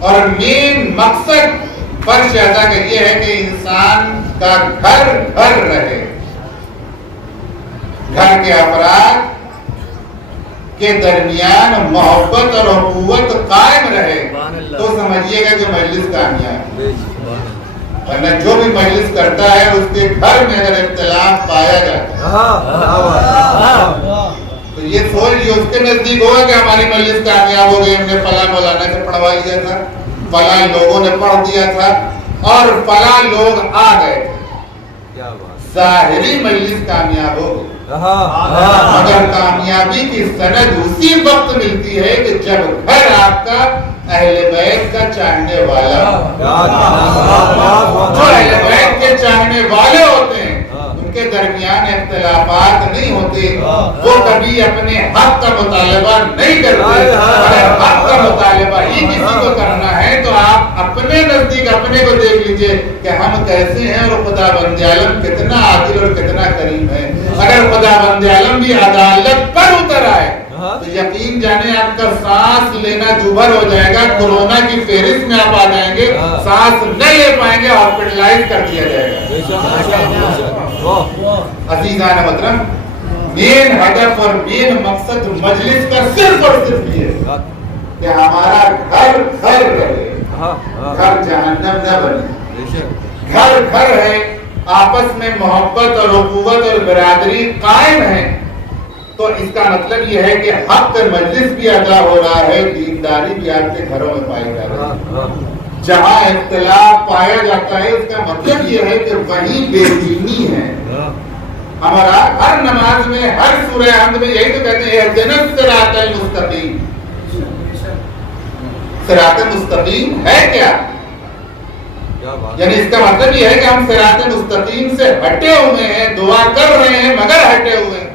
اور مین مقصد فرش ادا کا یہ ہے کہ انسان کا گھر گھر رہے، گھر کے افراد کے درمیان محبت اور اخوت قائم رہے تو سمجھیے گا کہ مجلس کامیاب ہے۔ ورنہ جو بھی مجلس کرتا ہے اس کے گھر میں اگر اختلاف پایا جاتا ہے تو یہ سوچ یہ اس کے نزدیک ہوگا کہ ہماری مجلس کامیاب ہو گئی، ہم نے فلاں مولانا سے پڑھوا لیا تھا، فلاں لوگوں نے پڑھ دیا تھا اور فلاں لوگ آ گئے، ظاہری مجلس کامیاب ہو گئی، مگر کامیابی کی سند اسی وقت ملتی ہے کہ جب گھر آپ کا اہل بیت کا چاہنے والا، جو اہل بیت کے چاہنے والے ہوتے ہیں ان کے درمیان اختلافات نہیں ہوتے، وہ کبھی اپنے حق کا مطالبہ نہیں کرتے۔ اگر حق کا مطالبہ ہی کسی کو کرنا ہے تو آپ اپنے نزدیک اپنے کو دیکھ لیجئے کہ ہم کیسے ہیں اور خدا بند عالم کتنا عادل اور کتنا کریم ہے۔ اگر خدا بند عالم بھی عدالت پر اتر آئے تو یقین جانے آپ کا سانس لینا دوبھر ہو جائے گا، کورونا کی فہرست میں آپ آ جائیں گے، سانس نہیں لے پائیں گے، ہاسپٹلائز کر دیا جائے گا۔ عزیزان محترم، مین ہدف اور مین مقصد مجلس کا صرف اور صرف یہ ہے کہ ہمارا گھر گھر رہے، گھر جہنم نہ بنے۔ گھر گھر ہے، آپس میں محبت اور اخوت اور برادری قائم ہے تو اس کا مطلب یہ ہے کہ حق مجلس بھی ادا ہو رہا ہے، دینداری بھی آپ کے گھروں میں پائی جا رہی ہے۔ جہاں اختلاف پایا جاتا ہے اس کا مطلب یہ ہے کہ وہیں بے دینی ہے۔ ہمارا ہر نماز میں ہر سورہ حمد میں یہی تو کہتے ہیں اہدنا الصراط المستقیم۔ صراط مستقیم ہے کیا؟ یعنی اس کا مطلب یہ ہے کہ ہم صراط مستقیم سے ہٹے ہوئے ہیں، دعا کر رہے ہیں مگر ہٹے ہوئے ہیں۔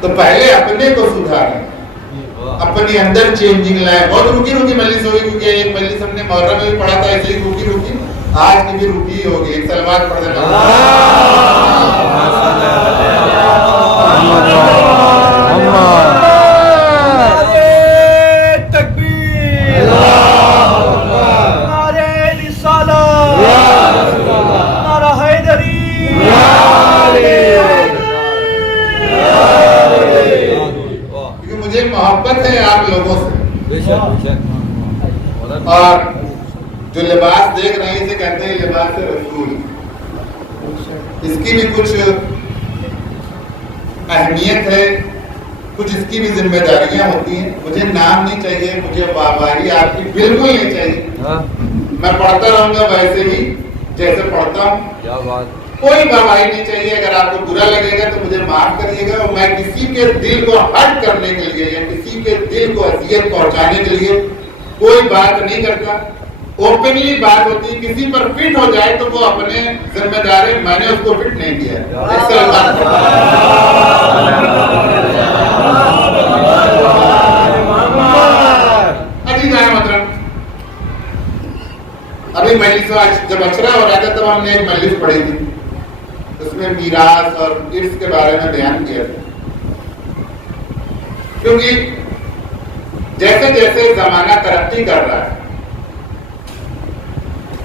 تو پہلے اپنے کو سدھاریں، اپنے اندر چینجنگ لائیں۔ بہت رکی رکی مجلس ہوگی کیونکہ ایک مجلس ہم نے محرم میں بھی پڑھا تھا، ایسے ہی رکی رکی، آج کی بھی رکی ہوگی۔ ایک سلوات پڑھ دینا۔ محبت ہے آپ لوگوں سے، اور جو لباس دیکھ رہے ہیں اسے کہتے ہیں لباس رسول۔ اس کی بھی کچھ اہمیت ہے، کچھ اس کی بھی ذمہ داریاں ہوتی ہیں۔ مجھے نام نہیں چاہیے، مجھے واہواہی آپ کی بالکل نہیں چاہیے، میں پڑھتا رہوں گا ویسے ہی جیسے پڑھتا ہوں، کوئی واہواہی نہیں چاہیے۔ اگر آپ کو برا لگے گا تو مجھے معاف کریے گا، اور میں کسی کے دل کو ہرٹ کرنے کے لیے یا کسی کے دل کو اذیت پہنچانے کے لیے کوئی بات نہیں کرتا۔ اوپنلی بات ہوتی ہے، کسی پر فٹ ہو جائے تو وہ اپنے ذمہ دار ہے، میں نے اس کو فٹ نہیں کیا۔ ابھی مجلس جب اچھرا ہو رہا تھا تب ہم نے ایک مجلس پڑھی تھی، اس میں میراث اور ارث کے بارے میں بیان کیا تھا۔ کیونکہ جیسے جیسے زمانہ ترقی کر رہا ہے،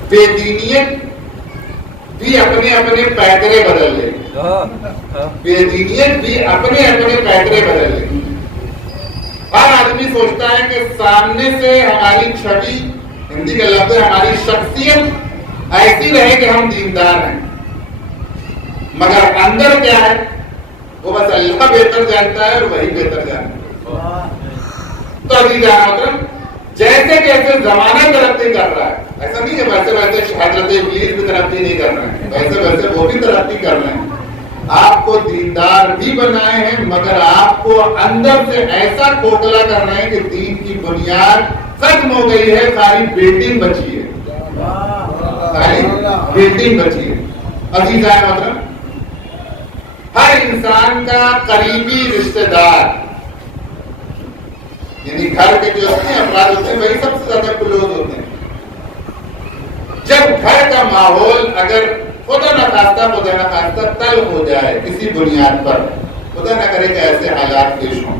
بے دینیت بھی اپنے اپنے پیکرے بدل لے گی، بے دینیت بھی اپنے اپنے پیکرے بدل لے گی۔ ہر آدمی سوچتا ہے کہ سامنے سے ہماری چھوی، ہندی کا لفظ ہے، ہماری شخصیت ایسی رہے کہ ہم دیندار ہیں، مگر اندر کیا ہے وہ بس اللہ بہتر جانتا ہے اور وہی بہتر جانتا ہے۔ تو عزیزان، جیسے جیسے زمانہ ترقی کر رہا ہے، ایسا نہیں کہ ویسے ویسے حضرت ابلیس بھی ترقی نہیں کر رہے ہیں، ویسے ویسے وہ بھی ترقی کر رہے ہیں۔ آپ کو دیندار بھی بنائے ہیں مگر آپ کو اندر سے ایسا کھوکھلا کر رہے ہیں کہ دین کی بنیاد ختم ہو گئی ہے، خالی بلڈنگ بچی ہے، خالی بلڈنگ بچی ہے۔ عزیزان محترم، ہر انسان کا قریبی رشتہ دار، یعنی گھر کے جو افراد ہوتے ہیں وہی سب سے زیادہ کلوز ہوتے ہیں۔ جب گھر کا ماحول اگر خدا نہ خواستہ تلخ ہو جائے کسی بنیاد پر، خدا نہ کرے کہ ایسے حالات پیش ہوں،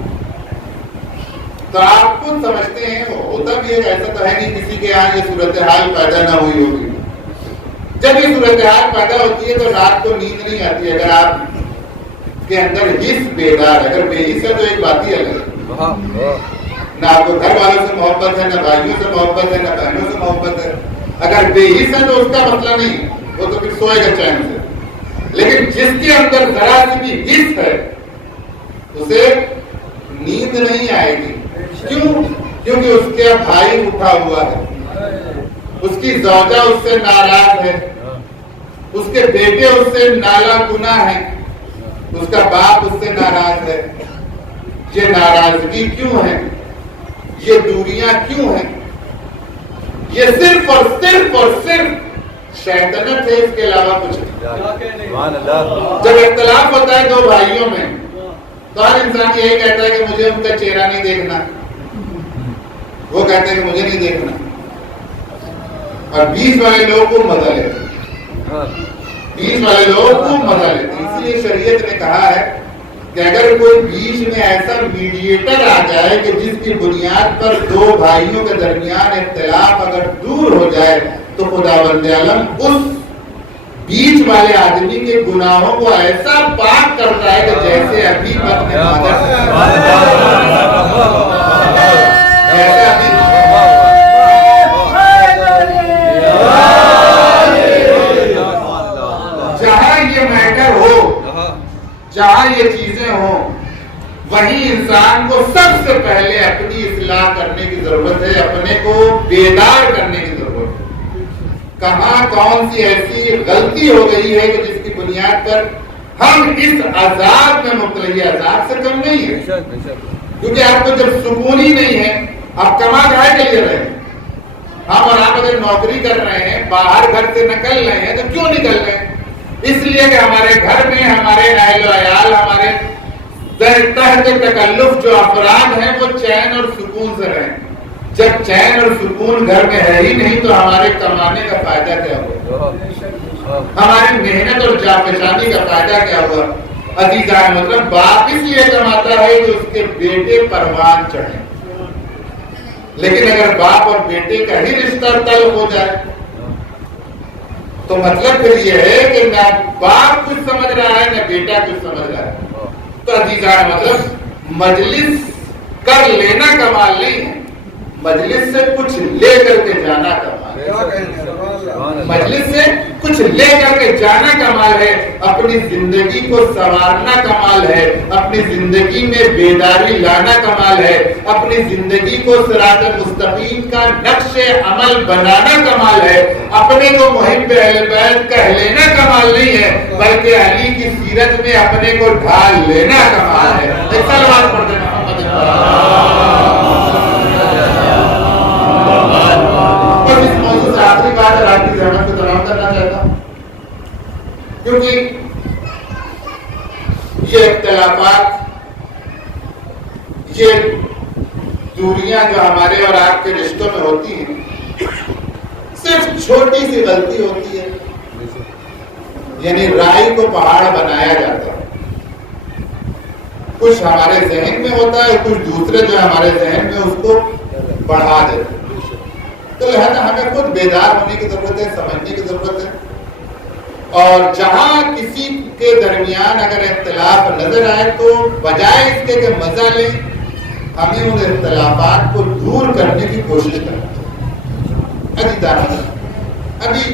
تو آپ خود سمجھتے ہیں ہو ہوتا بھی ہے, ایسا تو ہے نہیں کسی کے یہاں یہ صورتحال پیدا نہ ہوئی ہوگی. جب یہ صورتحال پیدا ہوتی ہے تو رات کو نیند نہیں آتی. اگر آپ کے اندر حس بیدار, اگر بے حس ہے تو ایک بات ہی الگ ہے. نہ آپ کو گھر والوں سے محبت ہے, نہ بھائیوں سے محبت ہے, نہ بہنوں سے محبت ہے. اگر بے حس ہے تو اس کا مسئلہ نہیں ہے, وہ تو پھر سوئے گا چین سے. لیکن جس کے اندر ذرا سی بھی حس ہے اسے نیند نہیں آئے گی. کیوں؟ کیونکہ اس کے بھائی اٹھا ہوا ہے, اس کی زوجہ اس سے ناراض ہے, اس کے بیٹے اس سے نالا کنا ہے, اس کا باپ اس سے ناراض ہے. یہ ناراضگی کیوں ہے؟ یہ دوریاں کیوں ہیں؟ یہ صرف اور صرف اور صرف شیطنت ہے, اس کے علاوہ کچھ نہیں. جب اختلاف ہوتا ہے دو بھائیوں میں تو ہر انسان یہی کہتا ہے کہ مجھے ان کا چہرہ نہیں دیکھنا, وہ کہتے ہیں کہ مجھے نہیں دیکھنا, اور 20 والے لوگ کو مزہ لیتے ہیں. 20 والے لوگ کو مزہ لیتے ہیں. اس لیے شریعت نے کہا ہے کہ اگر کوئی بیچ میں ایسا میڈیٹر آ جائے کہ جس کی بنیاد پر دو بھائیوں کے درمیان اختلاف اگر دور ہو جائے تو خداوند عالم اس بیچ والے آدمی کے گناہوں کو ایسا پاک کرتا ہے کہ جیسے ابھی جہاں یہ میٹر ہو, جہاں یہ چیزیں ہوں, وہیں انسان کو سب سے پہلے اپنی اصلاح کرنے کی ضرورت ہے, اپنے کو بیدار کرنے کی ضرورت ہے. کہاں کون سی ایسی غلطی ہو گئی ہے کہ جس کی بنیاد پر ہم اس عذاب میں مبتلا. عذاب سے کم نہیں ہے, کیونکہ آپ کو جب سکون ہی نہیں ہے آپ کما کھائے کے لیے رہے ہیں. ہم اور آپ اگر نوکری کر رہے ہیں, باہر گھر سے نکل رہے ہیں, تو کیوں نکل رہے ہیں؟ اس لیے کہ ہمارے گھر میں ہمارے اہل و عیال, ہمارے تحت تکلف جو افراد ہیں وہ چین اور سکون سے رہیں. جب چین اور سکون گھر میں ہے ہی نہیں تو ہمارے کمانے کا فائدہ کیا ہوا, ہماری محنت اور جانفشانی کا فائدہ کیا ہوا؟ عزیزان مطلب باپ اس لیے کماتا ہے کہ اس کے بیٹے پروان چڑھیں. لیکن اگر باپ اور بیٹے کا ہی رشتہ طلب ہو جائے تو مطلب پھر یہ ہے کہ نہ باپ کچھ سمجھ رہا ہے نہ بیٹا کچھ سمجھ رہا ہے. تو عزیزان مطلب مجلس کر لینا کمال نہیں ہے, مجلس سے کچھ لے کر کے جانا کمال ہے. مجلس سے کچھ لے کر کے جانا کمال ہے. اپنی زندگی کو سنوارنا کمال ہے, اپنی زندگی میں بیداری لانا کمال ہے, اپنی زندگی کو صراط مستقیم کا نقش عمل بنانا کمال ہے. اپنے کو محب اہل بیت کہہ لینا کمال نہیں ہے, بلکہ علی کی سیرت میں اپنے کو ڈھال لینا کمال ہے. سلوات پڑھتے ہیں محمد. اور اس موضوع سے آخری بات رات کی زحمت کو تمام کرنا چاہتا ہوں, کیونکہ یہ اختلافات, یہ دوریاں جو ہمارے اور آپ کے رشتوں میں ہوتی ہیں, صرف چھوٹی سی غلطی ہوتی ہے, یعنی رائی کو پہاڑ بنایا جاتا ہے. کچھ ہمارے ذہن میں ہوتا ہے, کچھ دوسرے جو ہمارے ذہن میں اس کو بڑھا دیتے. تو لہذا ہمیں خود بیدار ہونے کی ضرورت ہے, سمجھنے کی ضرورت ہے. اور جہاں کسی کے درمیان اگر اختلاف نظر آئے تو بجائے اس کے کہ مزہ لیں, ہمیں ان اختلافات کو دور کرنے کی کوشش کرنا چاہیے. ابھی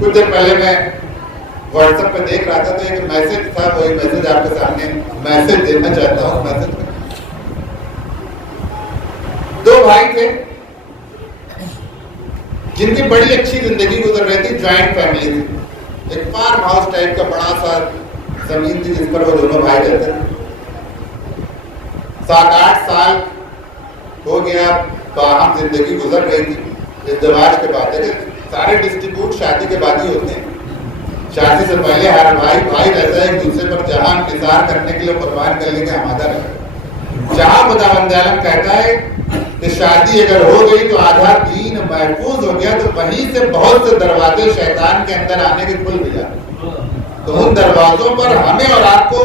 کچھ دیر پہلے میں واٹس ایپ پہ دیکھ رہا تھا تو ایک میسج تھا, وہی میسج آپ کے سامنے میسج دینا چاہتا ہوں. میسج میں دو بھائی تھے جن کی بڑی اچھی زندگی گزر رہی تھی, جوائنٹ فیملی تھی. ایک فارم ہاؤس ٹائپ کا بڑا سا زمین تھی جس پر وہ دونوں بھائی رہتے تھے. 7-8 سال ہو گیا باہم زندگی گزر رہی تھی. ازدواج کے بعد سارے ڈسٹریبیوٹ شادی کے بعد ہی ہوتے ہیں. شادی سے پہلے ہر بھائی رہتا ہے ایک دوسرے پر جہاں انتظار کرنے کے لیے قربان کرنے کا آمادہ رہتا ہے. جہاں خداوند عالم کہتا ہے کہ شادی اگر ہو گئی تو آدھا دین محفوظ ہو گیا, تو وہیں سے بہت سے دروازے شیطان کے اندر آنے کے کھل بھی جاتے. تو ان دروازوں پر ہمیں اور آپ کو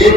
1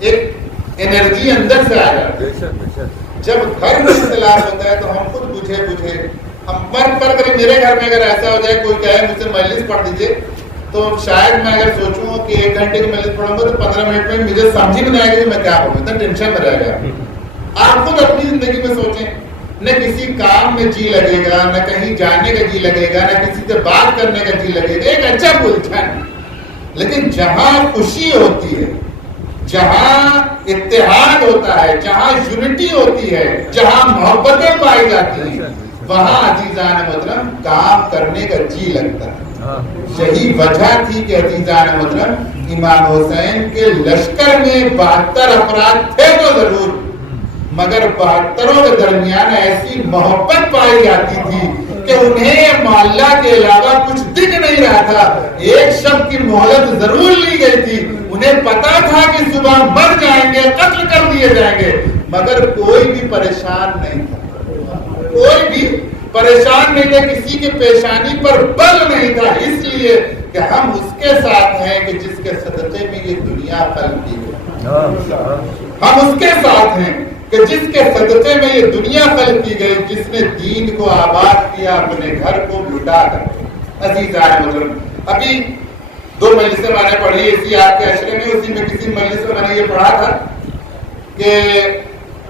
ایک انرجی اندر سے آ جاتی ہے. جب گھر میں اختلاف ہوتا ہے تو ہم خود بوجھے ہم پر کریں. میرے گھر میں اگر ایسا ہو جائے کوئی کہے مجھ سے مجلس پڑھ دیجیے تو شاید میں اگر سوچوں کہ 1 گھنٹے کی مجلس پڑھوں گا تو 15 منٹ میں مجھے سمجھ ہی نہیں آئے گا کہ میں کیا پڑھوں. اتنا ٹینشن میں رہ گیا. آپ خود اپنی زندگی میں سوچیں, نہ کسی کام میں جی لگے گا, نہ کہیں جانے کا جی لگے گا, نہ کسی سے بات کرنے کا جی لگے گا. ایک اچھا الجھن. لیکن جہاں خوشی ہوتی ہے, جہاں اتحاد ہوتا ہے, جہاں یونٹی ہوتی ہے, جہاں محبتیں پائی جاتی ہیں, وہاں عزیزان محترم کام کرنے کا جی لگتا ہے. یہی وجہ تھی کہ عزیزان محترم امام حسین کے لشکر میں 72 افراد تھے تو ضرور, مگر 72 کے درمیان ایسی محبت پائی جاتی تھی کہ انہیں محلہ کے علاوہ کچھ دکھ نہیں رہا تھا. ایک شب کی مہلت ضرور لی گئی تھی. انہیں پتا تھا کہ صبح مر جائیں گے, قتل کر دیے جائیں گے, مگر کوئی بھی پریشان نہیں تھا. کوئی بھی پریشان نہیں تھا, کسی کے پیشانی پر بل نہیں تھا, اس لیے کہ ہم اس کے ساتھ ہیں کہ جس کے صدقے میں یہ دنیا خلق کی گئی. ہم اس کے ساتھ ہیں کہ جس کے صدقے میں یہ دنیا خلق کی گئی, جس نے دین کو آباد کیا اپنے گھر کو لٹا کر. عزیزان محترم, ابھی 2 مجلسیں میں نے پڑھی اسی آپ کے عشرے میں. اسی میں کسی مجلس میں نے یہ پڑھا تھا کہ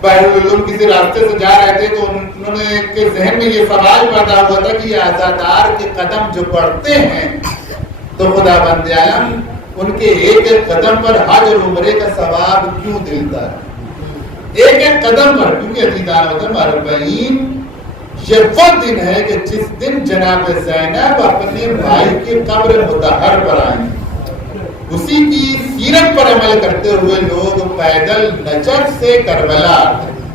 بحر العلوم کسی راستے سے جا رہے تھے تو انہوں نے کے ذہن میں یہ سوال پیدا ہوا تھا کہ یہ عزادار کے قدم جو بڑھتے ہیں تو خدا بند عالم ان کے ایک ایک قدم پر حج اور عمرے کا ثواب کیوں دلتا ہے. ایک ایک قدم پر, کیونکہ عزیزان محترم 40 یہ وہ دن ہے کہ جس دن جناب زینب اپنے بھائی کی قبر مطہر پر آئیں. اسی کی سیرت پر عمل کرتے ہوئے لوگ پیدل نجف سے کربلا آتے ہیں.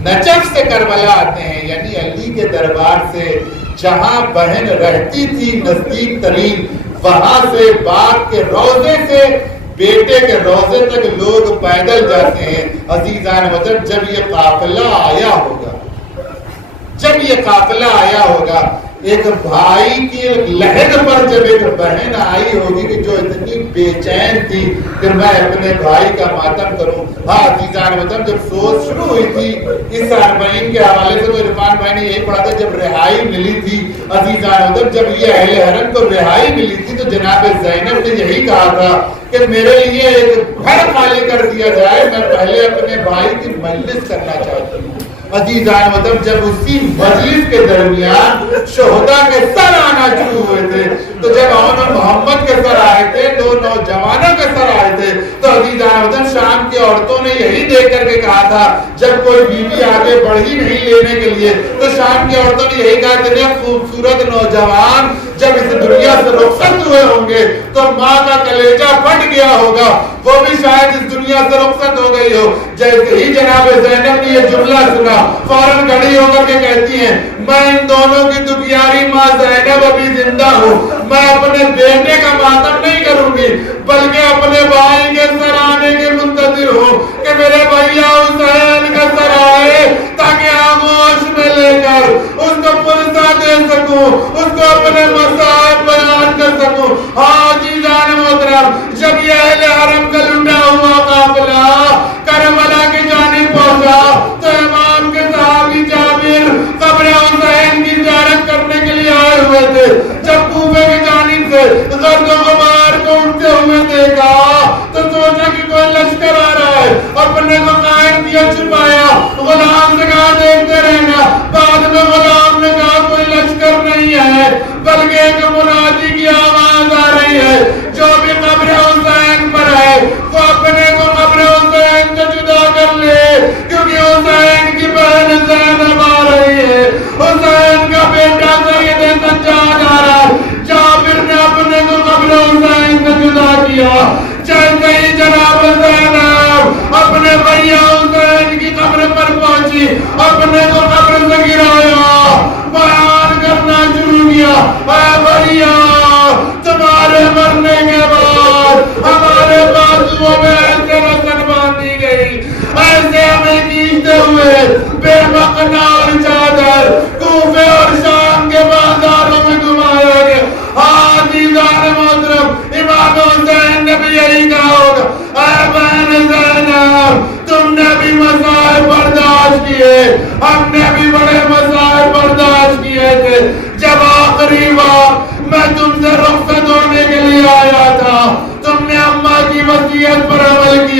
نجف سے کربلا آتے ہیں, یعنی علی کے دربار سے جہاں بہن رہتی تھی نزدیک ترین, وہاں سے باپ کے روضے سے بیٹے کے روضے تک لوگ پیدل جاتے ہیں. عزیزان محترم, جب یہ قافلہ آیا ہوگا, جب یہ قافلہ آیا ہوگا, ایک بھائی کی لہد پر جب ایک بہن آئی ہوگی کہ جو اتنی بے چین تھی کہ میں اپنے بھائی کا ماتم کروں. ہاں عزیزان محترم, جب سوچ شروع ہوئی تھی اس 40 کے حوالے سے تو عرفان بھائی نے یہی پڑھا تھا جب رہائی ملی تھی. عزیزان محترم, جب یہ اہل حرم کو رہائی ملی تھی تو جناب زینب نے یہی کہا تھا کہ میرے لیے ایک گھر خالی کر دیا جائے, میں پہلے اپنے بھائی کی مجلس کرنا چاہتی ہوں. عزیزان مطلب جب اسی مجلس کے درمیان شہداء کے سر آنا شروع ہوئے تھے, تو جب آن محمد کے سر آئے تھے, 2 نوجوانوں کے سر آئے تھے, تو عزیزان مطلب شام کی عورتوں نے یہی دیکھ کر کے کہا تھا, جب کوئی بیوی آگے بڑھی نہیں لینے کے لیے تو شام کی عورتوں نے یہی کہا کہ خوبصورت نوجوان جب اس دنیا سے رخصت ہوئے ہوں گے تو ماں کا کلیجہ پھٹ گیا ہوگا, وہ بھی شاید اس دنیا سے رخصت ہو گئی ہو. جیسے ہی جناب زینب نے یہ جملہ سنا, فوراً کھڑی ہو کر کے کہتی ہیں, میں ان دونوں کی دکھیاری ماں زینب ابھی زندہ ہوں, میں اپنے بیٹے کا ماتم نہیں کروں گی بلکہ اپنے بھائی کے سر آنے کے منتظر ہوں کہ میرے بھیا حسین کا سر آئے تاکہ آغوش میں لے کر اس کو پرسہ دے سکوں, اس کو اپنے مصائب بیان کر سکوں. ہاں جی جان محترم, جب یہ اہل حرم کا لٹا ہوا قافلہ کربلا کی جانب پہنچا تو امام کے صحابی جابر قبر حسین کی زیارت کرنے کے لیے آئے ہوئے تھے. جب کوفے کی جانب سے گرد و غبار کو اٹھتے ہوئے دیکھا تو سوچا کہ